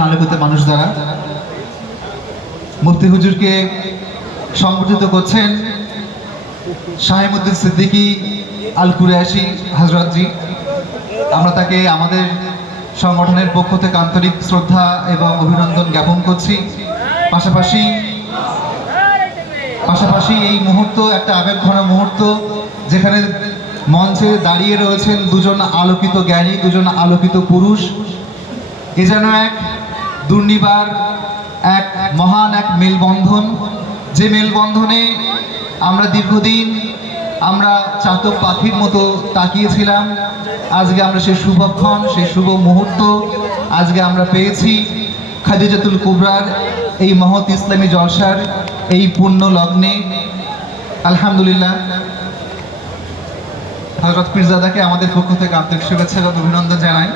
একজন আলোকিত মানুষ দ্বারা মুফতি হুজুরকে সংগঠিত করছেন শাহিমউদ্দিন সিদ্দিকী আল কুরাইশি হযরতজি। আমরা তাকে আমাদের সংগঠনের পক্ষ থেকে আন্তরিক শ্রদ্ধা এবং অভিনন্দন জ্ঞাপন করছি। পাশাপাশি এই মুহূর্ত একটা আবেগঘন মুহূর্ত, যেখানে মঞ্চে দাঁড়িয়ে রয়েছেন দুজন আলোকিত জ্ঞানী, দুজন আলোকিত পুরুষ। এ যেন এক দুর্নিবার, এক মহান এক মেলবন্ধন, যে মেলবন্ধনে আমরা দীর্ঘদিন আমরা চাতক পাখির মতো তাকিয়েছিলাম। আজকে আমরা সেই শুভক্ষণ, সেই শুভ মুহূর্ত আজকে আমরা পেয়েছি। খাদিজাতুল কুবরার এই মহৎ ইসলামী জলসার এই পূর্ণ লগ্নে আলহামদুলিল্লাহ হযরত পীরজাদাকে আমাদের পক্ষ থেকে আন্তরিক শুভেচ্ছা এবং অভিনন্দন জানাই।